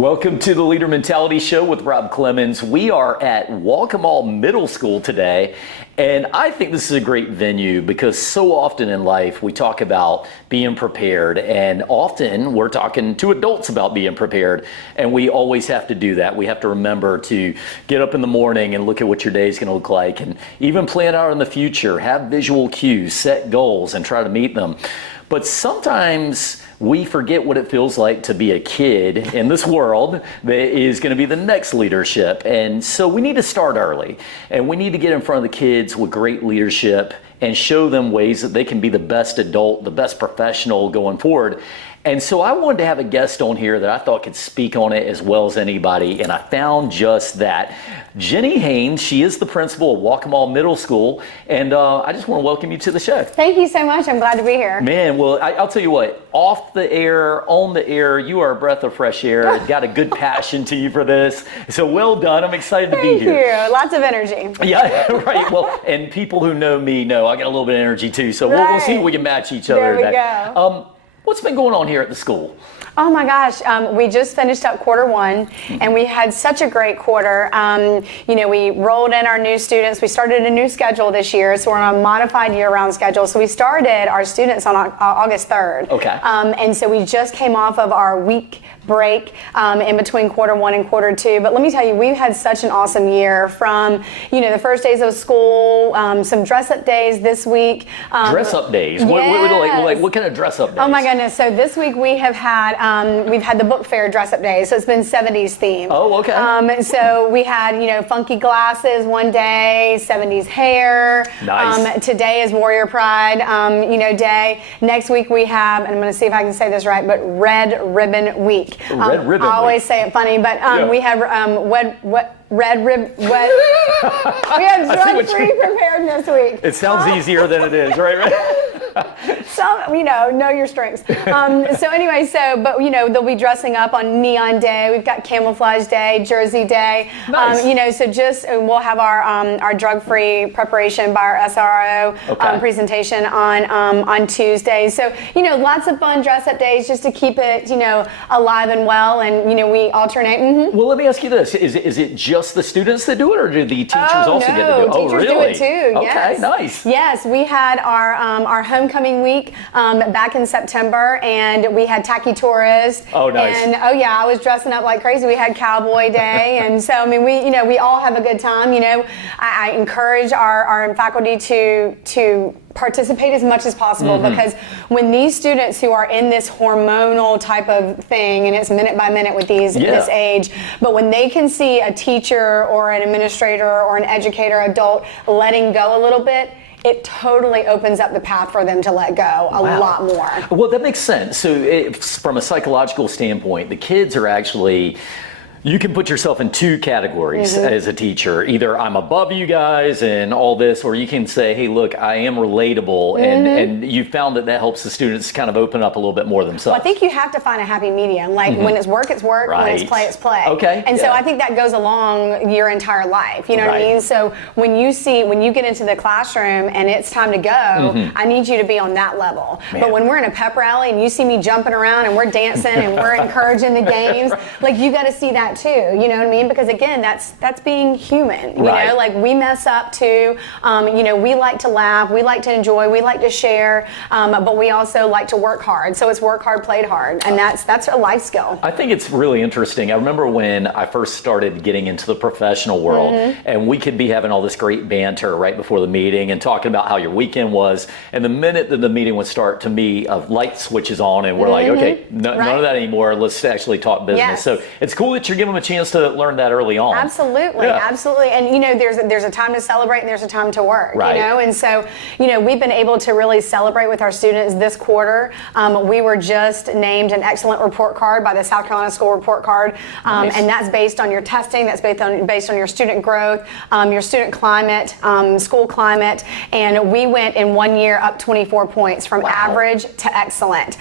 Welcome to the Leader Mentality Show with Rob Clemens. We are at Waccamaw Middle School today, and I think this is a great venue because so often in life we talk about being prepared, and often we're talking to adults about being prepared, and we always have to do that. We have to remember to get up in the morning and look at what your day is going to look like, and even plan out in the future, have visual cues, set goals, and try to meet them. But sometimes we forget what it feels like to be a kid in this world that is going to be the next leadership. And so we need to start early, and we need to get in front of the kids with great leadership and show them ways that they can be the best adult, the best professional going forward. And so I wanted to have a guest on here that I thought could speak on it as well as anybody, and I found just that. Ginny Haynes, she is the principal of Waccamaw Middle School, and I just want to welcome you to the show. Thank you so much. I'm glad to be here. Man, well, I'll tell you what, off the air, on the air, you are a breath of fresh air. Got a good passion to you for this. So well done. I'm excited to be here. Thank you. Lots of energy. Yeah, right. Well, and people who know me know I got a little bit of energy too, so we'll see if we can match each other today. There we go. What's been going on here at the school? Oh my gosh, we just finished up quarter one, and we had such a great quarter. We rolled in our new students. We started a new schedule this year, so we're on a modified year-round schedule. So we started our students on August 3rd. Okay. And so we just came off of our week break in between quarter one and quarter two. But let me tell you, we've had such an awesome year from, the first days of school, some dress-up days this week. Dress-up days? Yes. What kind of dress-up days? Oh my goodness. So this week we have had, we've had the book fair dress-up days. So it's been 70s theme. Oh, okay. So we had, funky glasses one day, 70s hair. Nice. Today is Warrior Pride, day. Next week we have, and I'm going to see if I can say this right, but Red Ribbon Week. Red Ribbon I always Week. say it funny, but we have we have drug-free preparedness week. It sounds easier than it is, right? So, know your strengths. So anyway, they'll be dressing up on Neon Day. We've got Camouflage Day, Jersey Day. Nice. We'll have our drug-free preparation by our SRO presentation on Tuesday. So, lots of fun dress-up days just to keep it, alive and well, and, we alternate. Mm-hmm. Well, let me ask you this. Is it just the students that do it, or do the teachers also get to do it? Teachers do it too. Okay, yes. Nice. Yes, we had our homecoming week back in September, and we had Tacky Tourist. Oh, nice. And I was dressing up like crazy. We had Cowboy Day, and so we all have a good time. I encourage our faculty to participate as much as possible, because when these students who are in this hormonal type of thing, and it's minute by minute with this age, but when they can see a teacher or an administrator or an educator adult letting go a little bit, it totally opens up the path for them to let go a lot more. Well, that makes sense. So from a psychological standpoint, the kids are actually, you can put yourself in two categories as a teacher. Either I'm above you guys and all this, or you can say, hey, look, I am relatable. And you found that helps the students kind of open up a little bit more themselves. Well, I think you have to find a happy medium. Like when it's work, it's work. Right. When it's play, it's play. Okay. And so I think that goes along your entire life. You know what I mean? So when you get into the classroom and it's time to go, I need you to be on that level. Man. But when we're in a pep rally and you see me jumping around and we're dancing and we're encouraging the games, like you got to see that too, you know what I mean? Because again, that's being human. You know, like we mess up too. We like to laugh, we like to enjoy, we like to share, but we also like to work hard. So it's work hard, played hard, and that's a life skill. I think it's really interesting. I remember when I first started getting into the professional world, and we could be having all this great banter right before the meeting and talking about how your weekend was, and the minute that the meeting would start, to me, a light switches on, and we're like, okay, none of that anymore. Let's actually talk business. Yes. So it's cool that you're giving them a chance to learn that early on. Absolutely, absolutely. And there's a time to celebrate and there's a time to work. Right. And so we've been able to really celebrate with our students this quarter. We were just named an excellent report card by the South Carolina School Report Card, and that's based on your testing. That's based on your student growth, your student climate, school climate, and we went in 1 year up 24 points from average to excellent,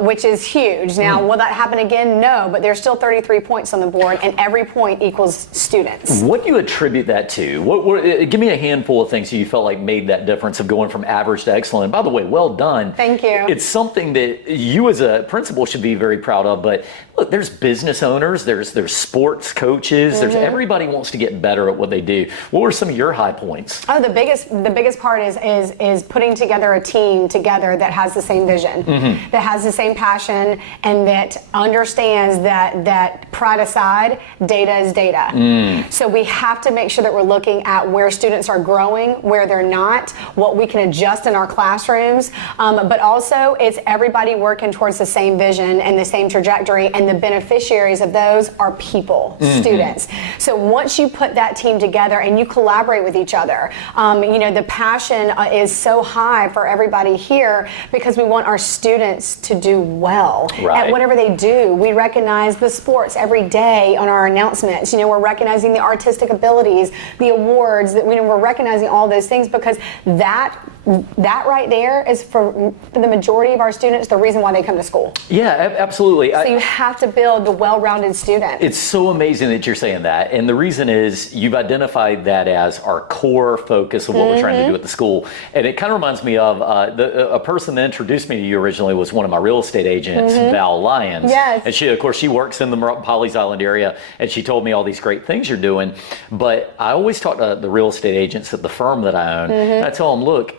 which is huge. Now, will that happen again? No, but there's still 33 points on the board. board, and every point equals students. What do you attribute that to? Give me a handful of things that you felt like made that difference of going from average to excellent. And by the way, well done. Thank you. It's something that you as a principal should be very proud of. But look, there's business owners, there's sports coaches, there's everybody wants to get better at what they do. What were some of your high points? Oh, the biggest part is putting together a team together that has the same vision, that has the same passion, and that understands that pride aside, data is data. So we have to make sure that we're looking at where students are growing, where they're not, what we can adjust in our classrooms, but also it's everybody working towards the same vision and the same trajectory, and the beneficiaries of those are people, students. So once you put that team together and you collaborate with each other, the passion is so high for everybody here because we want our students to do well at whatever they do. We recognize the sports every day on our announcements. We're recognizing the artistic abilities, the awards, that we're recognizing all those things because that right there is for the majority of our students the reason why they come to school. Yeah, absolutely. So you have to build the well-rounded student. It's so amazing that you're saying that. And the reason is you've identified that as our core focus of what we're trying to do at the school. And it kind of reminds me of a person that introduced me to you originally was one of my real estate agents, Val Lyons. Yes. And she works in the Pawleys Island area, and she told me all these great things you're doing. But I always talk to the real estate agents at the firm that I own, and I tell them, look,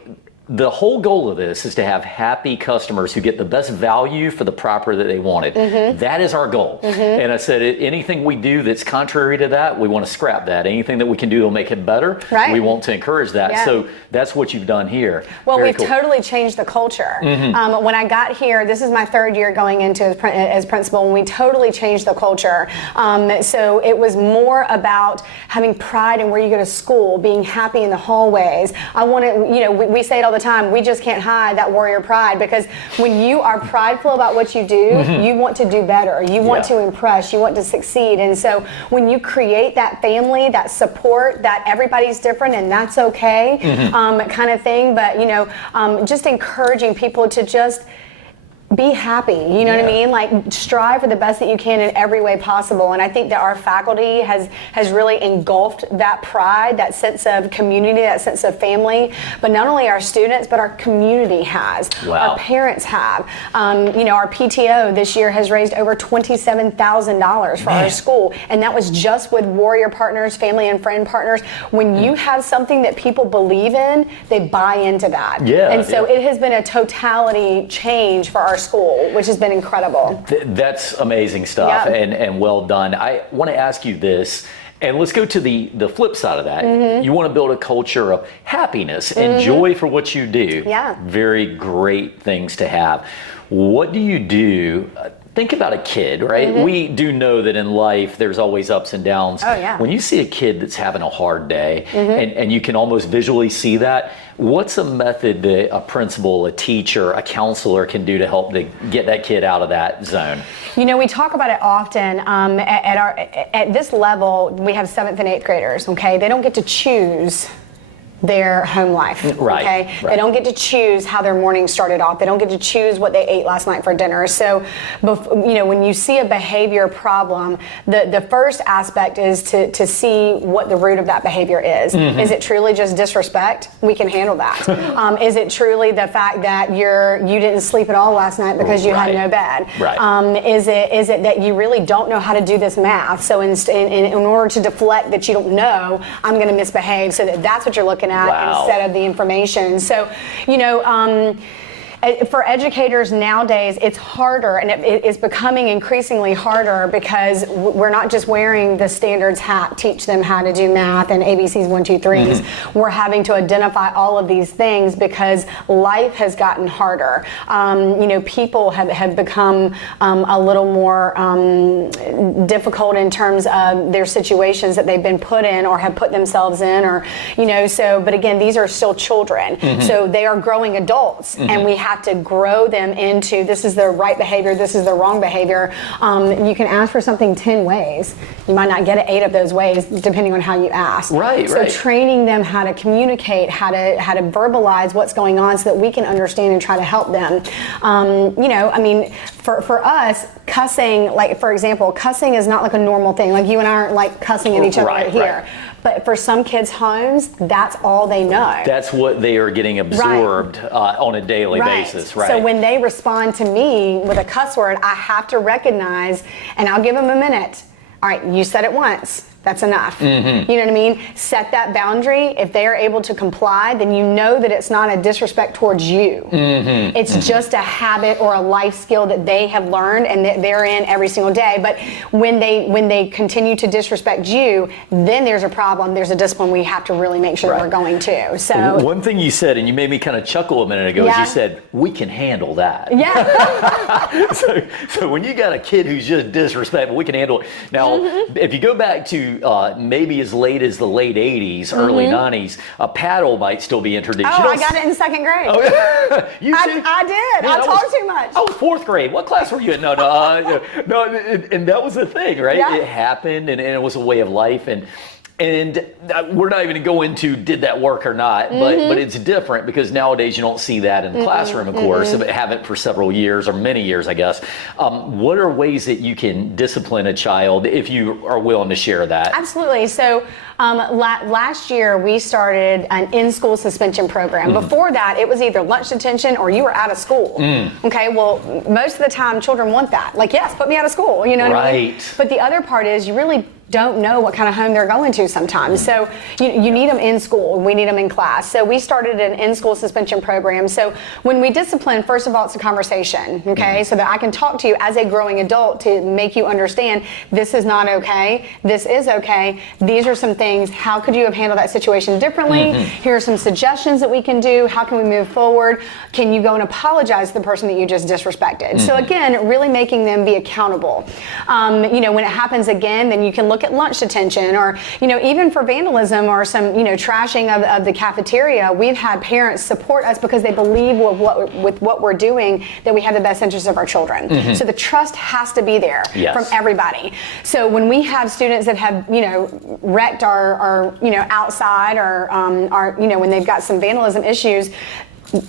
the whole goal of this is to have happy customers who get the best value for the property that they wanted. That is our goal. And I said, anything we do that's contrary to that, we want to scrap that. Anything that we can do to make it better, we want to encourage that. Yeah. So that's what you've done here. Well, we've totally changed the culture. When I got here, this is my third year going into as principal, and we totally changed the culture. So it was more about having pride in where you go to school, being happy in the hallways. I wanted, we say it all the time, we just can't hide that warrior pride, because when you are prideful about what you do, you want to do better, you want to impress, you want to succeed. And so when you create that family, that support, that everybody's different and that's okay, kind of thing, but just encouraging people to just be happy, you know what I mean? Like, strive for the best that you can in every way possible. And I think that our faculty has really engulfed that pride, that sense of community, that sense of family. But not only our students, but our community has. Wow. Our parents have. Our PTO this year has raised over $27,000 for our school. And that was just with warrior partners, family and friend partners. When you have something that people believe in, they buy into that. And so it has been a totality change for our school, which has been incredible. That's amazing stuff, and well done. I want to ask you this, and let's go to the flip side of that. You want to build a culture of happiness and joy for what you do. Very great things to have. What do you do? Think about a kid, right? We do know that in life there's always ups and downs. When you see a kid that's having a hard day, and you can almost visually see that, what's a method that a principal, a teacher, a counselor can do to help to get that kid out of that zone? We talk about it often. At this level, we have 7th and 8th graders, okay? They don't get to choose their home life, okay? They don't get to choose how their morning started off. They don't get to choose what they ate last night for dinner. So, when you see a behavior problem, the first aspect is to see what the root of that behavior is. Is it truly just disrespect? We can handle that. Is it truly the fact that you didn't sleep at all last night because you had no bed? Is it that you really don't know how to do this math? So in order to deflect that you don't know, I'm going to misbehave, so that's what you're looking at instead of the information. So, for educators nowadays, it's harder, and it's becoming increasingly harder because we're not just wearing the standards hat, teach them how to do math and ABCs 1, 2, 3s. We're having to identify all of these things because life has gotten harder. People have become a little more difficult in terms of their situations that they've been put in or have put themselves in, but again, these are still children. So they are growing adults, and we have to grow them into this is the right behavior, this is the wrong behavior. You can ask for something 10 ways. You might not get it 8 of those ways, depending on how you ask. Right, so training them how to communicate, how to verbalize what's going on, so that we can understand and try to help them. For us, cussing, like for example, cussing is not like a normal thing. Like you and I aren't like cussing at each other here. Right. But for some kids' homes, that's all they know. That's what they are getting absorbed on a daily basis, right? So when they respond to me with a cuss word, I have to recognize, and I'll give them a minute. All right, you said it once. That's enough. Mm-hmm. You know what I mean? Set that boundary. If they are able to comply, then you know that it's not a disrespect towards you. Mm-hmm. It's just a habit or a life skill that they have learned and that they're in every single day. But when they continue to disrespect you, then there's a problem. There's a discipline we have to really make sure that we're going to. So one thing you said, and you made me kind of chuckle a minute ago, is you said, we can handle that. Yeah. so when you got a kid who's just disrespectful, we can handle it. Now, if you go back to maybe as late as the late 80s, early 90s, a paddle might still be introduced. Oh, I got it in 2nd grade. Oh, you too? I did. Man, I talked too much. I was 4th grade. What class were you in? No, and that was the thing, right? Yeah. It happened, and it was a way of life, and we're not even going to go into did that work or not, but it's different because nowadays you don't see that in the classroom, of course, but haven't for several years or many years, I guess. What are ways that you can discipline a child if you are willing to share that? Absolutely. So last year we started an in-school suspension program. Before that, it was either lunch detention or you were out of school. Okay, well, most of the time children want that. Like, yes, put me out of school, you know what I mean? But the other part is you really don't know what kind of home they're going to sometimes. So you need them in school. We need them in class. So we started an in-school suspension program. So when we discipline, first of all, it's a conversation, okay? So that I can talk to you as a growing adult to make you understand this is not okay, this is okay, these are some things, how could you have handled that situation differently? Here are some suggestions that we can do, how can we move forward? Can you go and apologize to the person that you just disrespected? So again, really making them be accountable. When it happens again, then you can look at lunch detention, or even for vandalism or some trashing of the cafeteria. We've had parents support us because they believe with what we're doing that we have the best interests of our children. So the trust has to be there from everybody. So when we have students that have wrecked our outside or when they've got some vandalism issues,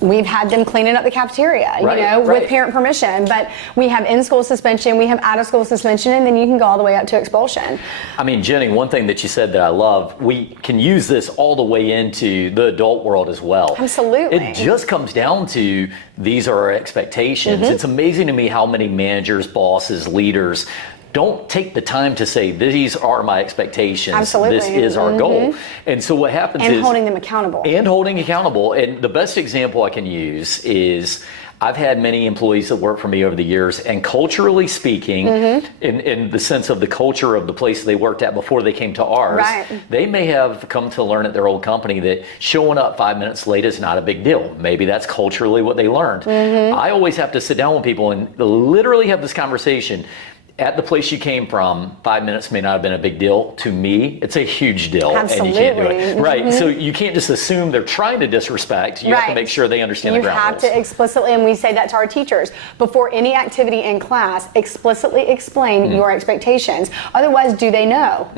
we've had them cleaning up the cafeteria, with parent permission. But we have in-school suspension, we have out-of-school suspension, and then you can go all the way up to expulsion. I mean, Jenny, one thing that you said that I love, we can use this all the way into the adult world as well. Absolutely. It just comes down to these are our expectations. It's amazing to me how many managers, bosses, leaders don't take the time to say, these are my expectations. Absolutely. This is our goal. And so what happens is... And holding them accountable. And the best example I can use is I've had many employees that work for me over the years, and culturally speaking, in the sense of the culture of the place they worked at before they came to ours, they may have come to learn at their old company that showing up 5 minutes late is not a big deal. Maybe that's culturally what they learned. I always have to sit down with people and literally have this conversation. At the place you came from, 5 minutes may not have been a big deal. To me, it's a huge deal. Absolutely. And you can't do it. Right. So you can't just assume they're trying to disrespect. You have to make sure they understand the ground rules. You have to explicitly, and we say that to our teachers, before any activity in class, explicitly explain your expectations. Otherwise, do they know?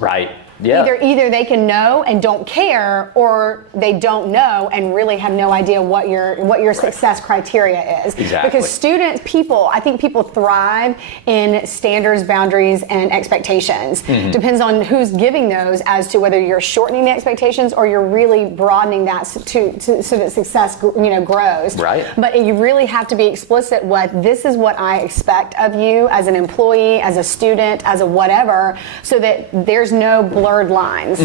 Right. Yeah. Either they can know and don't care, or they don't know and really have no idea what your success criteria is. Exactly. Because I think people thrive in standards, boundaries, and expectations. Depends on who's giving those as to whether you're shortening the expectations or you're really broadening that so that success grows. Right. But you really have to be explicit this is what I expect of you as an employee, as a student, as a whatever, so that there's no blurred lines.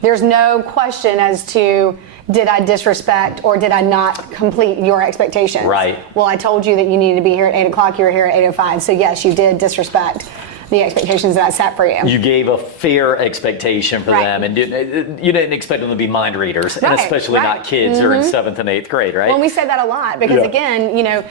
There's no question as to did I disrespect or did I not complete your expectations? Right. Well, I told you that you needed to be here at 8 o'clock. You were here at 8:05. So yes, you did disrespect the expectations that I set for you. You gave a fair expectation for them, and you didn't expect them to be mind readers, and especially not kids who are in 7th and 8th grade, right? Well, we say that a lot because again, you know,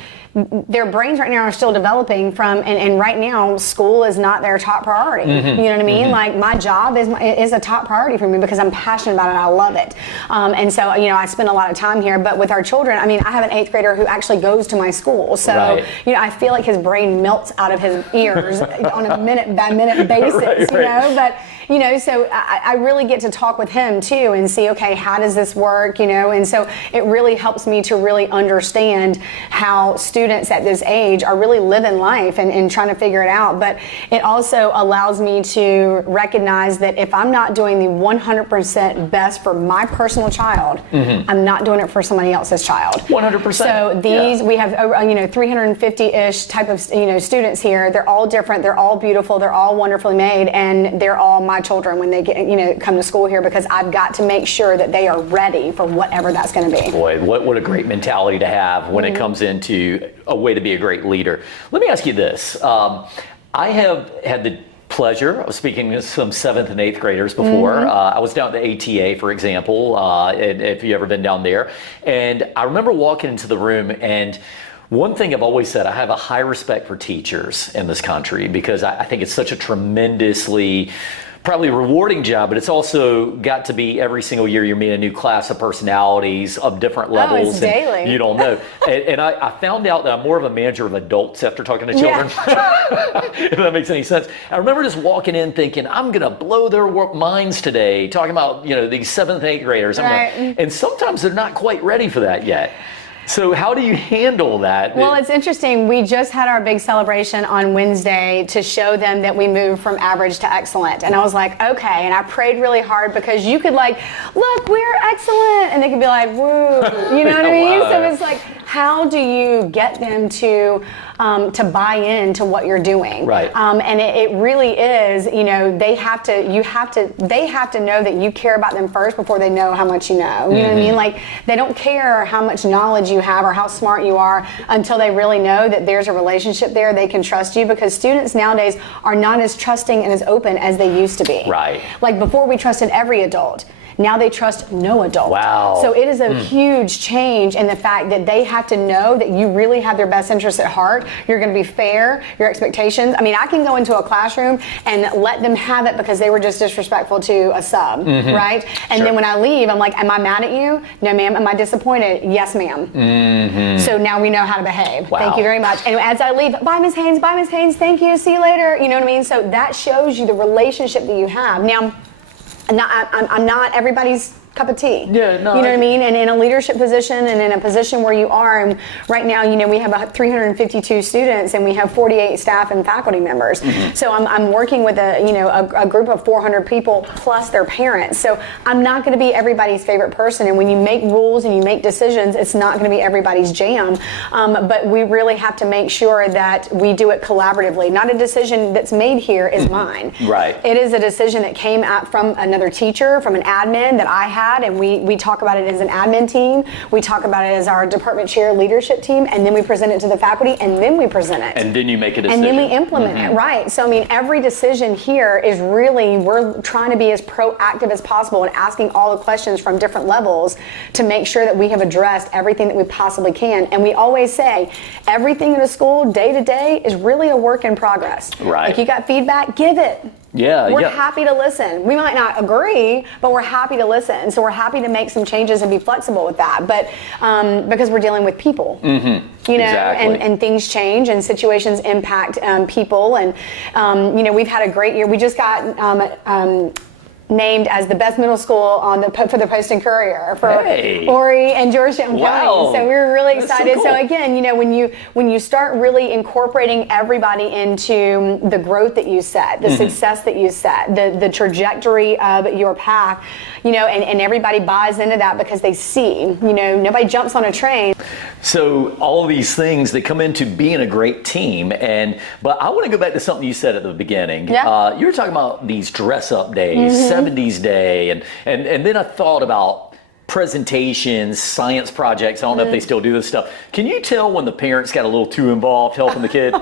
their brains right now are still developing and right now school is not their top priority. You know what I mean? Like my job is a top priority for me because I'm passionate about it. I love it. And so, you know, I spend a lot of time here, but with our children, I mean, I have an 8th grader who actually goes to my school. So, you know, I feel like his brain melts out of his ears on a minute by minute basis, you know, but you know, so I really get to talk with him too and see, okay, how does this work, you know, and so it really helps me to really understand how students at this age are really living life and trying to figure it out. But it also allows me to recognize that if I'm not doing the 100% best for my personal child, I'm not doing it for somebody else's child. 100%. So these, we have, you know, 350-ish type of, you know, students here. They're all different. They're all beautiful. They're all wonderfully made. And they're all my children when they get, you know, come to school here because I've got to make sure that they are ready for whatever that's going to be. Boy, what a great mentality to have when it comes into a way to be a great leader. Let me ask you this. I have had the pleasure of speaking to some 7th and 8th graders before. I was down at the ATA, for example, if you've ever been down there. And I remember walking into the room, and one thing I've always said, I have a high respect for teachers in this country because I think it's such a tremendously probably rewarding job, but it's also got to be every single year you're meeting a new class of personalities of different levels. Oh, it's daily. You don't know. and I found out that I'm more of a manager of adults after talking to children, if that makes any sense. I remember just walking in thinking, I'm going to blow their minds today, talking about, you know, these 7th and 8th graders. And sometimes they're not quite ready for that yet. So how do you handle that? Well, it's interesting. We just had our big celebration on Wednesday to show them that we moved from average to excellent. And I was like, okay. And I prayed really hard because you could like, look, we're excellent. And they could be like, woo. You know what I mean? Wow. So it's like, how do you get them to buy into what you're doing? Right. And it really is, you know, they have to know that you care about them first before they know how much you know. You know what I mean? Like, they don't care how much knowledge you have or how smart you are until they really know that there's a relationship there, they can trust you, because students nowadays are not as trusting and as open as they used to be. Right. Like before we trusted every adult. Now they trust no adult. Wow. So it is a huge change in the fact that they have to know that you really have their best interests at heart. You're going to be fair, your expectations. I mean, I can go into a classroom and let them have it because they were just disrespectful to a sub, right? And then when I leave, I'm like, am I mad at you? No, ma'am. Am I disappointed? Yes, ma'am. So now we know how to behave. Wow. Thank you very much. And as I leave, bye, Ms. Haynes. Bye, Ms. Haynes. Thank you. See you later. You know what I mean? So that shows you the relationship that you have. Now, I'm not everybody's cup of tea. Yeah, no, you know what I mean? And in a leadership position and in a position where you are, and right now, you know, we have 352 students and we have 48 staff and faculty members. So I'm working with a group of 400 people plus their parents. So I'm not going to be everybody's favorite person. And when you make rules and you make decisions, it's not going to be everybody's jam. But we really have to make sure that we do it collaboratively. Not a decision that's made here is mine. Right. It is a decision that came out from another teacher, from an admin that I had, and we talk about it as an admin team. We talk about it as our department chair leadership team, and then we present it to the faculty, and then we present it. And then you make a decision. And then we implement it, right? So I mean, every decision here is really, we're trying to be as proactive as possible and asking all the questions from different levels to make sure that we have addressed everything that we possibly can. And we always say, everything in the school, day to day, is really a work in progress. Right. If you got feedback, give it. We're happy to listen. We might not agree, but we're happy to listen. So we're happy to make some changes and be flexible with that. But because we're dealing with people, you know, Exactly. and things change and situations impact people. And you know, we've had a great year. We just got named as the best middle school for the Post and Courier for Horry and Georgetown County. So we were really excited. So, cool. So again, you know, when you start really incorporating everybody into the growth that you set, the success that you set, the trajectory of your path, you know, and everybody buys into that because they see, you know, nobody jumps on a train. So all of these things that come into being a great team, but I want to go back to something you said at the beginning. Yeah. You were talking about these dress up days, 70s day, and then I thought about presentations, science projects. I don't know if they still do this stuff. Can you tell when the parents got a little too involved helping the kid?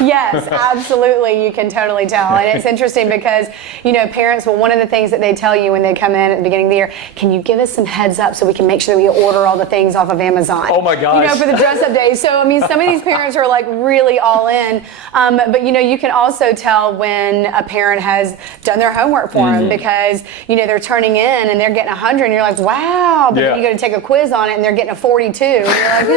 Yes, absolutely. You can totally tell. And it's interesting because, parents, one of the things that they tell you when they come in at the beginning of the year, can you give us some heads up so we can make sure that we order all the things off of Amazon? Oh my gosh. For the dress up day. So, some of these parents are like really all in. But, you can also tell when a parent has done their homework for them because, they're turning in and they're getting 100 and you're like, wow. But then you go to take a quiz on it and they're getting a 42. And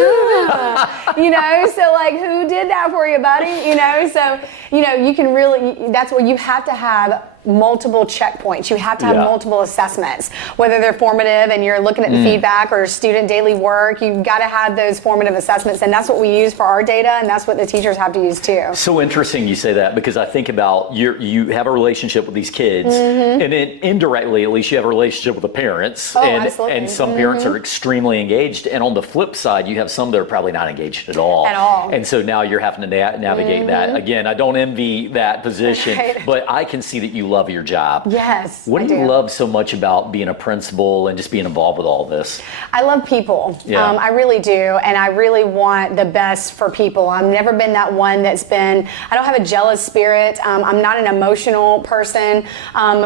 you're like, so like, who did that for you, buddy? So, you can really, that's what you have to have multiple checkpoints. You have to have multiple assessments, whether they're formative and you're looking at the feedback or student daily work. You've got to have those formative assessments, and that's what we use for our data, and that's what the teachers have to use too. So interesting you say that, because I think about you have a relationship with these kids, and then indirectly, at least, you have a relationship with the parents, and some parents are extremely engaged, and on the flip side, you have some that are probably not engaged at all. And so now you're having to navigate that. Again, I don't envy that position, but I can see that you love your job. Yes. What do you love so much about being a principal and just being involved with all this? I love people. Yeah. I really do. And I really want the best for people. I've never been that one I don't have a jealous spirit. I'm not an emotional person,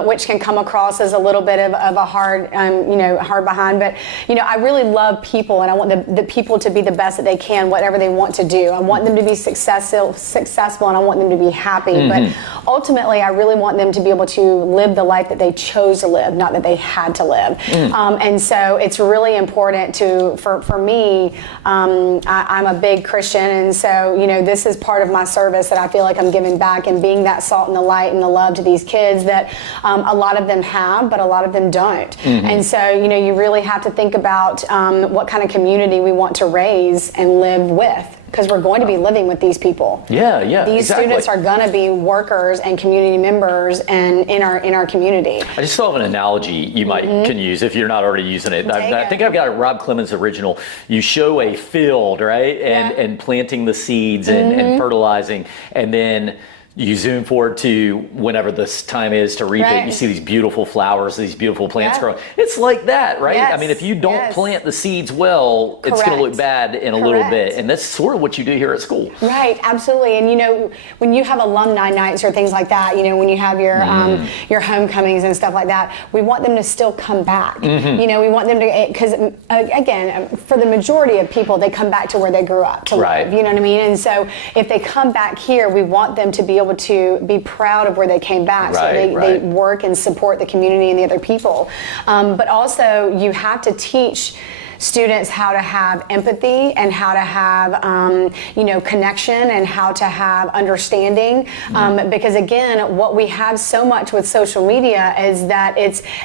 which can come across as a little bit of a hard behind. But, I really love people, and I want the people to be the best that they can, whatever they want to do. I want them to be successful, and I want them to be happy. But ultimately, I really want them to be able to live the life that they chose to live, not that they had to live. And so it's really important for me, I'm a big Christian, and so, this is part of my service that I feel like I'm giving back and being that salt and the light and the love to these kids that a lot of them have, but a lot of them don't. And so, you really have to think about what kind of community we want to raise and live with, because we're going to be living with these people. These students are going to be workers and community members and in our community. I just thought of an analogy you might can use if you're not already using it. I think I've got a Rob Clemens original. You show a field, right? And planting the seeds and fertilizing, and then you zoom forward to whenever this time is to reap it. You see these beautiful flowers, these beautiful plants growing. It's like that, right? I mean, if you don't plant the seeds well, it's going to look bad in a little bit. And that's sort of what you do here at school. Right, absolutely. And when you have alumni nights or things like that, when you have your homecomings and stuff like that, we want them to still come back. We want them to, because again, for the majority of people, they come back to where they grew up to live. You know what I mean? And so if they come back here, we want them to be able to be proud of where they came back, so they work and support the community and the other people. But also, you have to teach students how to have empathy and how to have connection and how to have understanding, because again, what we have so much with social media is that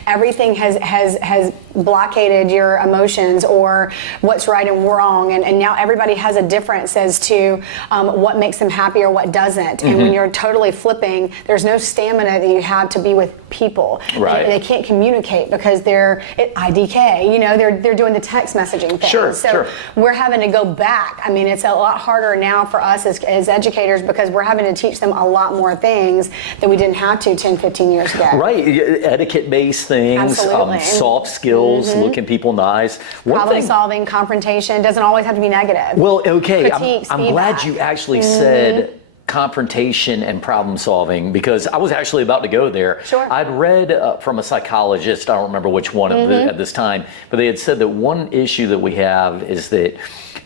everything has blockaded your emotions or what's right and wrong, and now everybody has a difference as to what makes them happy or what doesn't. And when you're totally flipping, there's no stamina that you have to be with people. They can't communicate because they're at IDK, they're doing the text messaging thing. We're having to go back. I mean, it's a lot harder now for us as educators, because we're having to teach them a lot more things that we didn't have to 10, 15 years ago. Etiquette-based things, soft skills, looking people in the eyes. Problem solving, confrontation, doesn't always have to be negative. Well, okay, Critiques, I'm glad you actually said confrontation and problem solving, because I was actually about to go there. I'd read from a psychologist, I don't remember which one at this time, but they had said that one issue that we have is that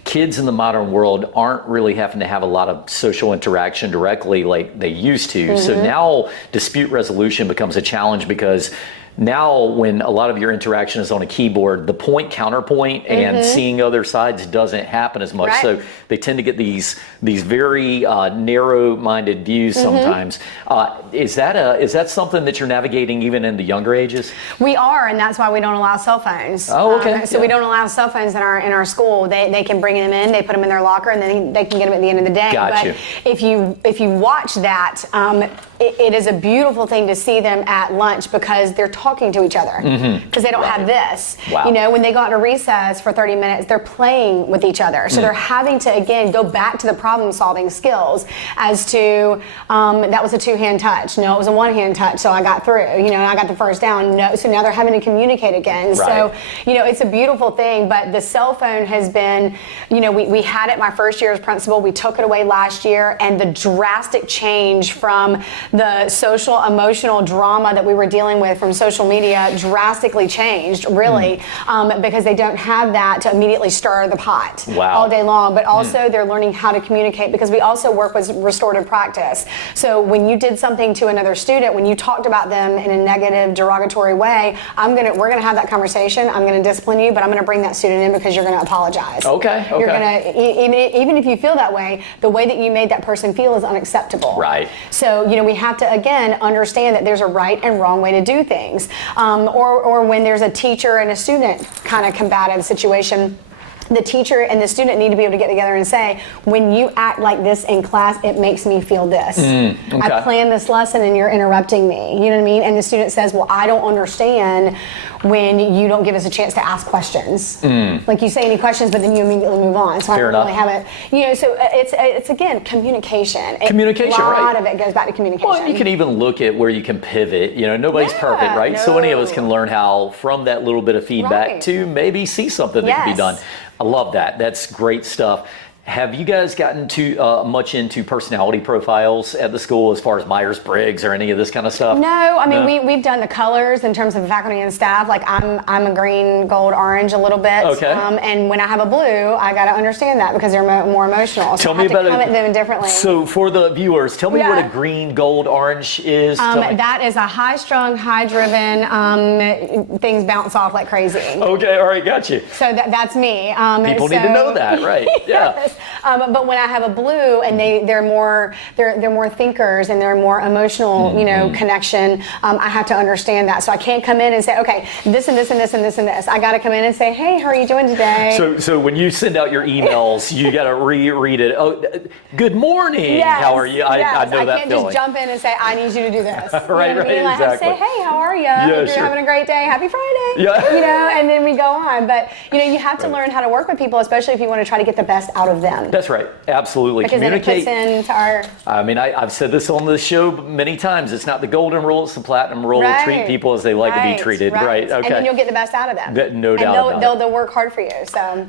kids in the modern world aren't really having to have a lot of social interaction directly like they used to. So now dispute resolution becomes a challenge, because now when a lot of your interaction is on a keyboard, the point counterpoint and seeing other sides doesn't happen as much. So they tend to get these very narrow-minded views sometimes. Is that something that you're navigating even in the younger ages? We are, and that's why we don't allow cell phones. So we don't allow cell phones in our school. They can bring them in, they put them in their locker, and then they can get them at the end of the day. But if you watch that, it is a beautiful thing to see them at lunch because they're talking to each other because they don't have this. Wow. You know, when they go out to recess for 30 minutes, they're playing with each other. So they're having to, again, go back to the problem solving skills as to, that was a 2-hand touch. No, it was a 1-hand touch. So I got through, you know, I got the first down. No, so now they're having to communicate again. Right. So, you know, it's a beautiful thing, but the cell phone has been, you know, we had it my first year as principal. We took it away last year, and the drastic change from the social emotional drama that we were dealing with from social media drastically changed, really, because they don't have that to immediately stir the pot all day long. But also they're learning how to communicate because we also work with restorative practice. So when you did something to another student, when you talked about them in a negative, derogatory way, we're gonna have that conversation. I'm gonna discipline you, but I'm gonna bring that student in because you're gonna apologize. Okay. You're gonna, even if you feel that way, the way that you made that person feel is unacceptable. Right. So, you know, we have to, again, understand that there's a right and wrong way to do things. Or when there's a teacher and a student kind of combative situation, the teacher and the student need to be able to get together and say, when you act like this in class, it makes me feel this. I planned this lesson and you're interrupting me. You know what I mean? And the student says, well, I don't understand when you don't give us a chance to ask questions. Like you say any questions, but then you immediately move on. So Fair I don't really enough. have it. You know, so it's again, communication. Communication, a lot right. of it goes back to communication. Well, you can even look at where you can pivot. You know, nobody's perfect, right? So many of us can learn how from that little bit of feedback to maybe see something that can be done. I love that. That's great stuff. Have you guys gotten much into personality profiles at the school as far as Myers-Briggs or any of this kind of stuff? No, I mean we've done the colors in terms of faculty and staff. Like I'm a green, gold, orange a little bit. Okay. And when I have a blue, I got to understand that because they're more emotional. So Tell I me have about to come at them differently. So for the viewers, tell me what a green, gold, orange is. That is a high-strung, high-driven. Things bounce off like crazy. Okay, all right, got you. So that's me. People need to know that, right? Yeah. Yes. But when I have a blue and they're more thinkers and they're more emotional, you know, connection, I have to understand that. So I can't come in and say, okay, this and this and this and this and this. I got to come in and say, hey, how are you doing today? So when you send out your emails, you got to reread it. Oh, good morning. Yes, how are you? I know that feeling. I can't just jump in and say, I need you to do this. Right, you know what I mean? exactly. I have to say, hey, how are you? Yeah, You're sure. having a great day. Happy Friday. Yeah. You know, and then we go on. But you know, you have to learn how to work with people, especially if you want to try to get the best out of them. That's right. Absolutely. Because Communicate. then it fits into our. I mean, I've said this on the show many times. It's not the golden rule; it's the platinum rule. Right. Treat people as they like to be treated. Right. Okay. And then you'll get the best out of them. No doubt. And they'll work hard for you.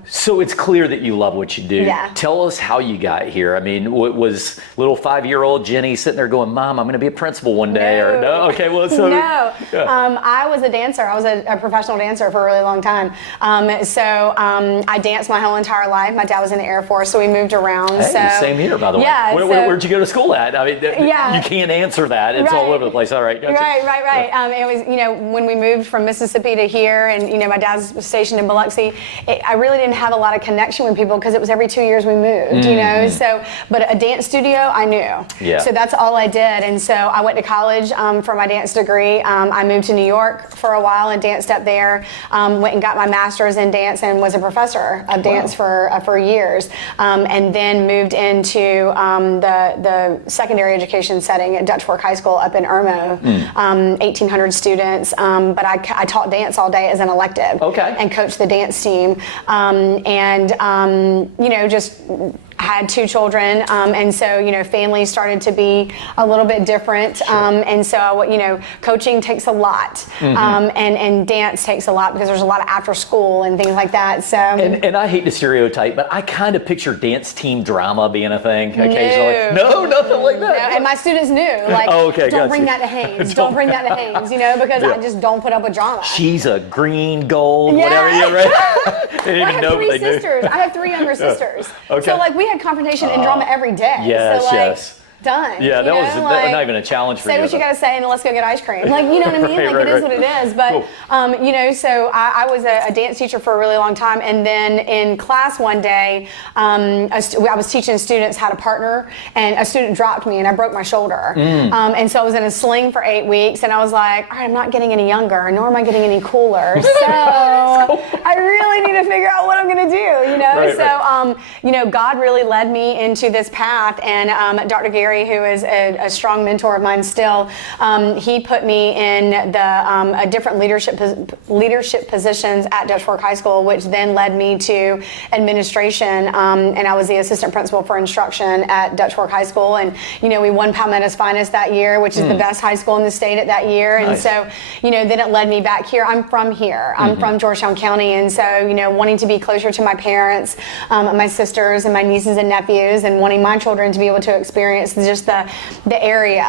So it's clear that you love what you do. Yeah. Tell us how you got here. I mean, was little 5-year-old Jenny sitting there going, "Mom, I'm going to be a principal one day," or no? Okay. Well, so no. Yeah. I was a dancer. I was a professional dancer for a really long time. I danced my whole entire life. My dad was in the Air Force, so we moved around. Hey, same here, by the way. Yeah, Where'd you go to school at? I mean, you can't answer that. It's all over the place. All right. Gotcha. Right. It was, you know, when we moved from Mississippi to here, and you know, my dad's stationed in Biloxi. I really didn't have a lot of connection with people because it was every 2 years we moved. You know, so but a dance studio, I knew. Yeah. So that's all I did, and so I went to college for my dance degree. I moved to New York for a while and danced up there. Went and got my master's in dance and was a professor of dance for years, and then moved into the secondary education setting at Dutch Fork High School up in Irmo, 1,800 students. But I taught dance all day as an elective, and coached the dance team, you know, just had 2 children, and so, you know, families started to be a little bit different, and so, you know, coaching takes a lot, and dance takes a lot because there's a lot of after school and things like that. So, and I hate to stereotype, but I kind of picture dance team drama being a thing occasionally. No, nothing like that. No, and my students knew, like, don't bring that to Haynes. Don't bring that to Haynes, you know, because I just don't put up with drama. She's a green, gold, whatever you're right. They didn't even know what they do. I have 3 younger sisters. Okay. So, like, we had confrontation and drama every day. Yes, so, like, yes. done. Yeah, that was like, not even a challenge for you. Say what you got to say and let's go get ice cream. Like, you know what I mean? It is what it is. But, you know, so I was a dance teacher for a really long time. And then in class one day, I was teaching students how to partner, and a student dropped me and I broke my shoulder. And so I was in a sling for 8 weeks, and I was like, all right, I'm not getting any younger, nor am I getting any cooler. So I really need to figure out what I'm going to do, you know? You know, God really led me into this path, and Dr. Gary Larry, who is a strong mentor of mine still, he put me in the different leadership positions at Dutch Fork High School, which then led me to administration, and I was the assistant principal for instruction at Dutch Fork High School, and we won Palmetto's Finest that year, which is the best high school in the state at that year. Nice. And so then it led me back here. I'm from here. I'm from Georgetown County, and so wanting to be closer to my parents, my sisters and my nieces and nephews, and wanting my children to be able to experience just the area.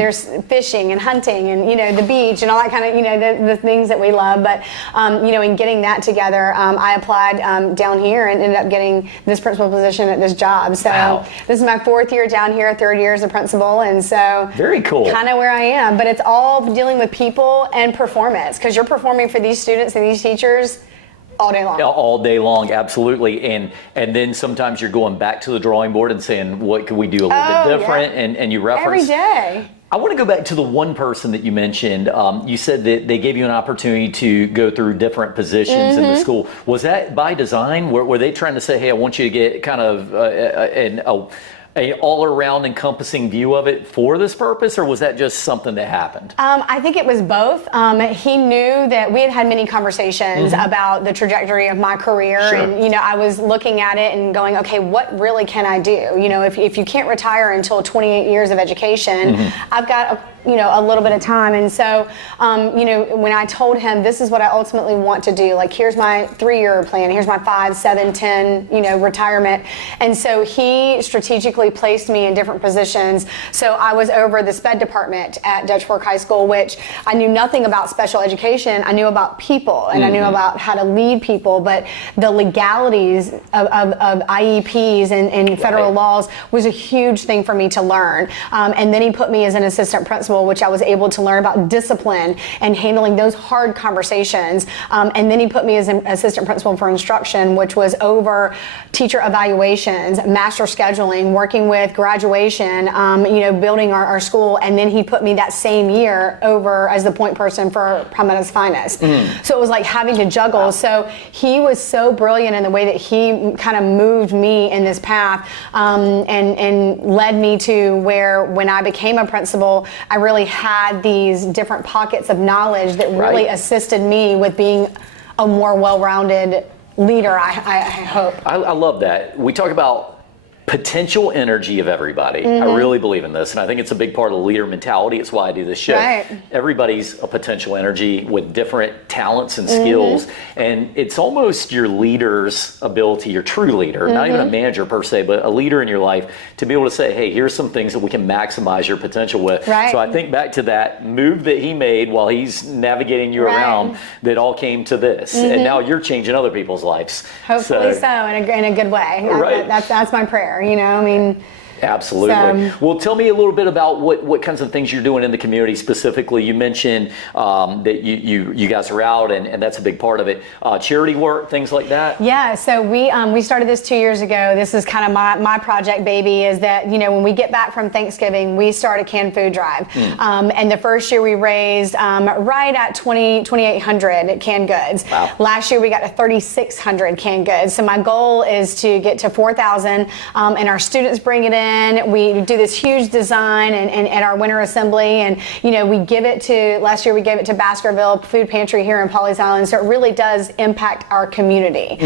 There's fishing and hunting and the beach and all that kind of the things that we love. But in getting that together, I applied down here and ended up getting this principal position at this job. So wow. This is my 4th year down here, 3rd year as a principal, and so very cool. Kind of where I am. But it's all dealing with people and performance, because you're performing for these students and these teachers all day long. All day long, absolutely. And then sometimes you're going back to the drawing board and saying, what could we do a little bit different? Yeah. And you reference. Every day. I want to go back to the one person that you mentioned. You said that they gave you an opportunity to go through different positions in the school. Was that by design? Were they trying to say, hey, I want you to get kind of an all-around encompassing view of it for this purpose, or was that just something that happened? I think it was both. He knew that we had had many conversations about the trajectory of my career, Sure. and I was looking at it and going, okay, what really can I do? If you can't retire until 28 years of education, I've got a little bit of time. And so, when I told him this is what I ultimately want to do, like here's my 3-year plan, here's my 5, 7, 10, retirement. And so he strategically placed me in different positions. So I was over the SPED department at Dutch Fork High School, which I knew nothing about special education. I knew about people and I knew about how to lead people, but the legalities of IEPs and federal laws was a huge thing for me to learn. And then he put me as an assistant principal, which I was able to learn about discipline and handling those hard conversations. And then he put me as an assistant principal for instruction, which was over teacher evaluations, master scheduling, working with graduation, building our school. And then he put me that same year over as the point person for Palmetto's Finest. So it was like having to juggle. Wow. So he was so brilliant in the way that he kind of moved me in this path, and led me to where when I became a principal, I really had these different pockets of knowledge that really assisted me with being a more well-rounded leader, I hope. I love that. We talk about potential energy of everybody. I really believe in this, and I think it's a big part of the leader mentality. It's why I do this show. Right. Everybody's a potential energy with different talents and skills, and it's almost your leader's ability, your true leader, not even a manager per se, but a leader in your life, to be able to say, hey, here's some things that we can maximize your potential with. Right. So I think back to that move that he made while he's navigating you around, that all came to this, and now you're changing other people's lives. Hopefully so, in a good way. Right. That's my prayer. Absolutely. Well, tell me a little bit about what kinds of things you're doing in the community specifically. You mentioned that you guys are out, and that's a big part of it. Charity work, things like that. Yeah. So we started this 2 years ago. This is kind of my project baby. Is that when we get back from Thanksgiving, we start a canned food drive. And the first year we raised right at 2,800 canned goods. Wow. Last year we got to 3,600 canned goods. So my goal is to get to 4,000, and our students bring it in. We do this huge design and at our winter assembly, and we give it to, last year we gave it to Baskerville Food Pantry here in Pawleys Island. So it really does impact our community.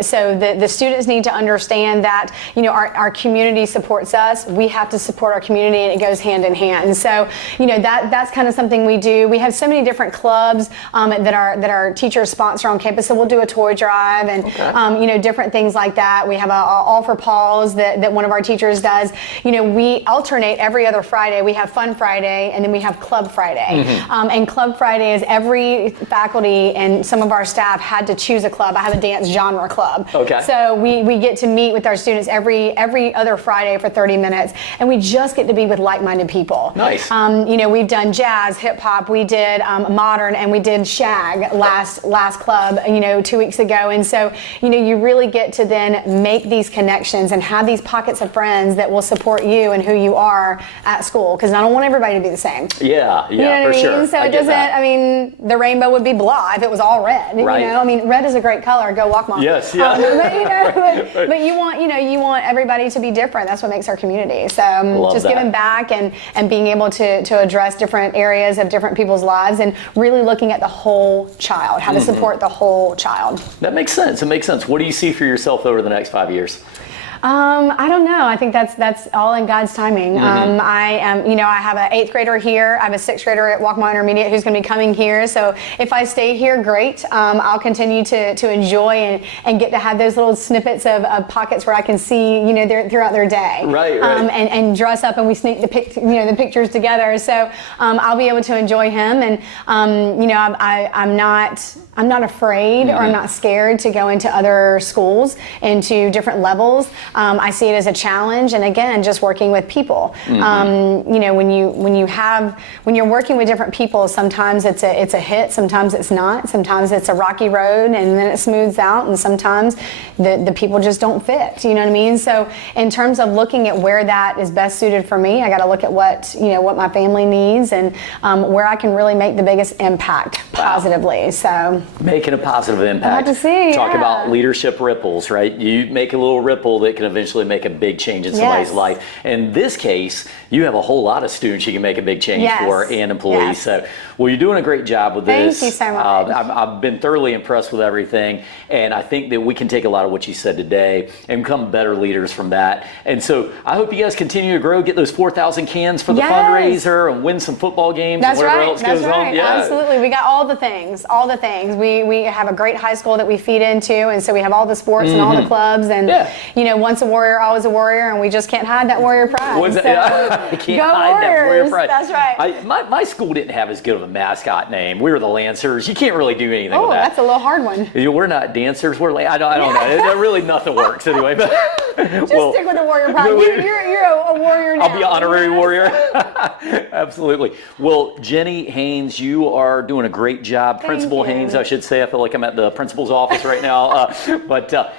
So the students need to understand that our community supports us. We have to support our community, and it goes hand in hand. So that's kind of something we do. We have so many different clubs that our teachers sponsor on campus. So we'll do a toy drive and different things like that. We have a All for Paws that one of our teachers does. We alternate every other Friday. We have Fun Friday, and then we have Club Friday. And Club Friday is every faculty and some of our staff had to choose a club. I have a dance genre club. Okay. So we get to meet with our students every other Friday for 30 minutes, and we just get to be with like-minded people. Nice. We've done jazz, hip hop. We did modern, and we did shag last club. 2 weeks ago, and so you really get to then make these connections and have these pockets of friends that that will support you and who you are at school, because I don't want everybody to be the same. Yeah, You know what for I mean? sure. So I it get doesn't, that. I mean, the rainbow would be blah if it was all red. Right. You know, I mean, red is a great color. Go Waccamaw. Yes, yeah. But you want everybody to be different. That's what makes our community. So just giving back and being able to address different areas of different people's lives and really looking at the whole child, how to support the whole child. That makes sense. It makes sense. What do you see for yourself over the next 5 years? I don't know. I think that's all in God's timing. I am, I have an 8th grader here. I have a 6th grader at Waccamaw Intermediate who's going to be coming here. So if I stay here, great. I'll continue to enjoy and get to have those little snippets of pockets where I can see, throughout their day. Right. And dress up and we sneak the pictures together. So I'll be able to enjoy him. And I'm not afraid or I'm not scared to go into other schools, into different levels. I see it as a challenge, and again, just working with people. When you're working with different people, sometimes it's a hit, sometimes it's not. Sometimes it's a rocky road, and then it smooths out, and sometimes the people just don't fit. You know what I mean? So, in terms of looking at where that is best suited for me, I got to look at what my family needs and where I can really make the biggest impact positively. So, making a positive impact. I'll have to see. Talk about leadership ripples, right? You make a little ripple that can eventually make a big change in somebody's life. In this case, you have a whole lot of students you can make a big change for and employees. So, well, you're doing a great job with this. Thank you so much. I've been thoroughly impressed with everything, and I think that we can take a lot of what you said today and become better leaders from that. And so I hope you guys continue to grow, get those 4,000 cans for the fundraiser, and win some football games and whatever else goes on. Yeah. Absolutely. We got all the things, We have a great high school that we feed into, and so we have all the sports and all the clubs, and once a warrior, always a warrior, and we just can't hide that warrior pride. You can't hide that warrior pride. That's right. My school didn't have as good of a mascot name. We were the Lancers. You can't really do anything with that. That's a little hard one. We're not dancers. We're I don't know. Really nothing works anyway. But just stick with the warrior pride. You're a warrior now. I'll be an honorary warrior. Absolutely. Well, Ginny Haynes, you are doing a great job. Principal Haynes, I should say. I feel like I'm at the principal's office right now.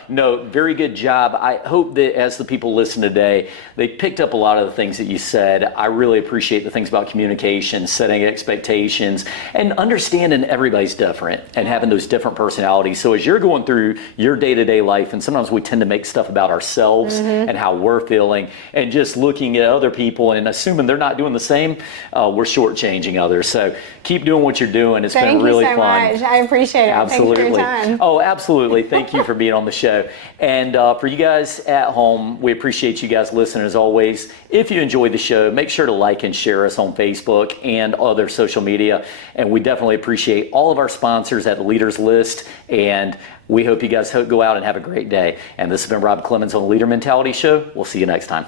No, very good job. I hope that as the people listen today, they picked up a lot of the things that you said. I really appreciate the things about communication, setting expectations, and understanding everybody's different and having those different personalities. So as you're going through your day-to-day life, and sometimes we tend to make stuff about ourselves and how we're feeling, and just looking at other people and assuming they're not doing the same, we're shortchanging others. So keep doing what you're doing. It's been really fun. Thank you so much. I appreciate it. Absolutely. Thanks for your time. Oh, absolutely. Thank you for being on the show. And for you guys at home, we appreciate you guys listening as always. If you enjoyed the show, make sure to like and share us on Facebook and other social media. And we definitely appreciate all of our sponsors at the Leaders List. And we hope you guys go out and have a great day. And this has been Rob Clemens on the Leader Mentality Show. We'll see you next time.